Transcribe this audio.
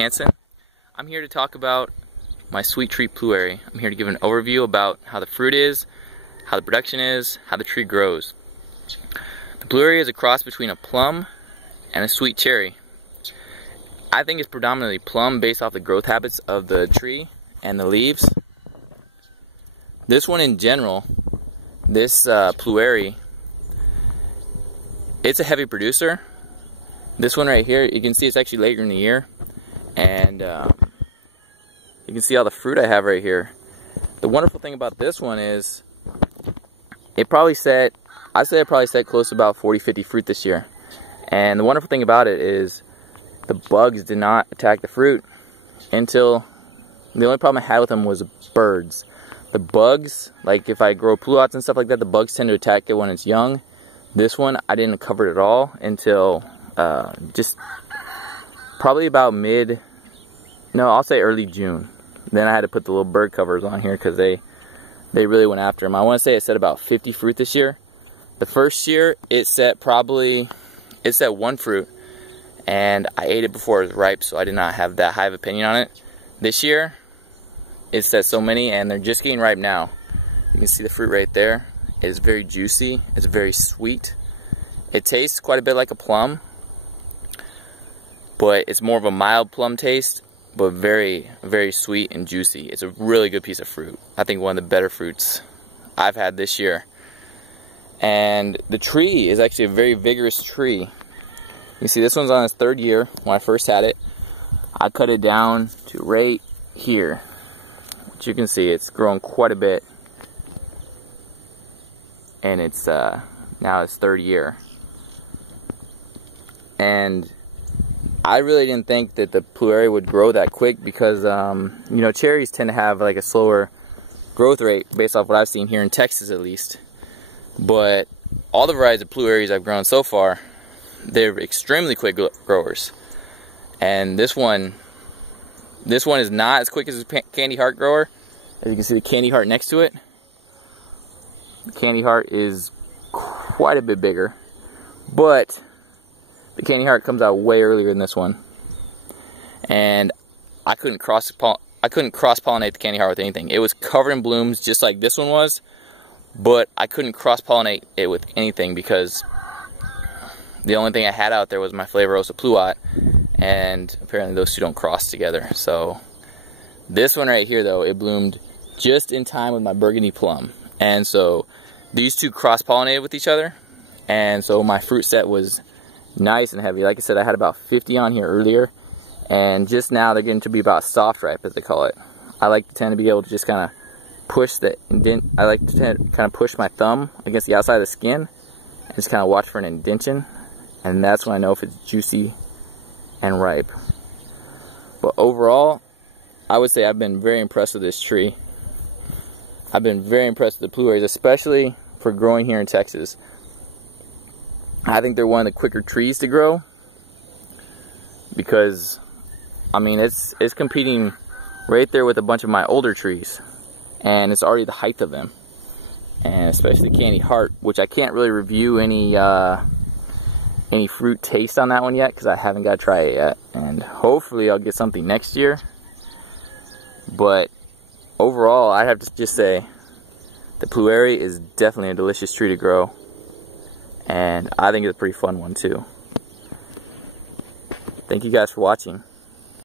Hansen. I'm here to talk about my sweet tree Pluerry. I'm here to give an overview about how the fruit is, how the production is, how the tree grows. The Pluerry is a cross between a plum and a sweet cherry. I think it's predominantly plum based off the growth habits of the tree and the leaves. This one in general, this Pluerry, it's a heavy producer. This one right here, you can see it's actually later in the year, and you can see all the fruit I have right here. The wonderful thing about this one is I'd say it probably set close to about 40-50 fruit this year. And the wonderful thing about it is the bugs did not attack the fruit until the only problem I had with them was birds. The bugs, like if I grow pluots and stuff like that, the bugs tend to attack it when it's young. This one I didn't cover it at all until just probably about I'll say early June. Then I had to put the little bird covers on here because they really went after them. I want to say it set about 50 fruit this year. The first year it set one fruit, and I ate it before it was ripe, so I did not have that high of opinion on it. This year it set so many, and they're just getting ripe now. You can see the fruit right there. It is very juicy. It's very sweet. It tastes quite a bit like a plum, but it's more of a mild plum taste, but very, very sweet and juicy. It's a really good piece of fruit. I think one of the better fruits I've had this year. And the tree is actually a very vigorous tree. You see this one's on its third year. When I first had it, I cut it down to right here. Which you can see it's grown quite a bit. And it's now its third year. And I really didn't think that the Pluerry would grow that quick because, you know, cherries tend to have like a slower growth rate based off what I've seen here in Texas at least. But all the varieties of Pluerries I've grown so far, they're extremely quick growers. And this one is not as quick as a candy heart grower. As you can see the candy heart next to it. The candy heart is quite a bit bigger, but the candy heart comes out way earlier than this one, and I couldn't cross-pollinate the candy heart with anything. It was covered in blooms just like this one was, but I couldn't cross-pollinate it with anything because the only thing I had out there was my Flavorosa Pluot, and apparently those two don't cross together. So this one right here though, it bloomed just in time with my Burgundy Plum, and so these two cross-pollinated with each other, and so my fruit set was nice and heavy. Like I said, I had about 50 on here earlier, and just now they're getting to be about soft ripe, as they call it. I like to tend to be able to just kind of push the indent. I like to kind of push my thumb against the outside of the skin and just kind of watch for an indentation, and that's when I know if it's juicy and ripe. But overall, I would say I've been very impressed with this tree. I've been very impressed with the Pluerries, especially for growing here in Texas. I think they're one of the quicker trees to grow because, I mean, it's competing right there with a bunch of my older trees, and it's already the height of them. And especially the candy heart, which I can't really review any fruit taste on that one yet because I haven't got to try it yet, and hopefully I'll get something next year. But overall, I'd have to just say the Pluerry is definitely a delicious tree to grow. And I think it's a pretty fun one too. Thank you guys for watching.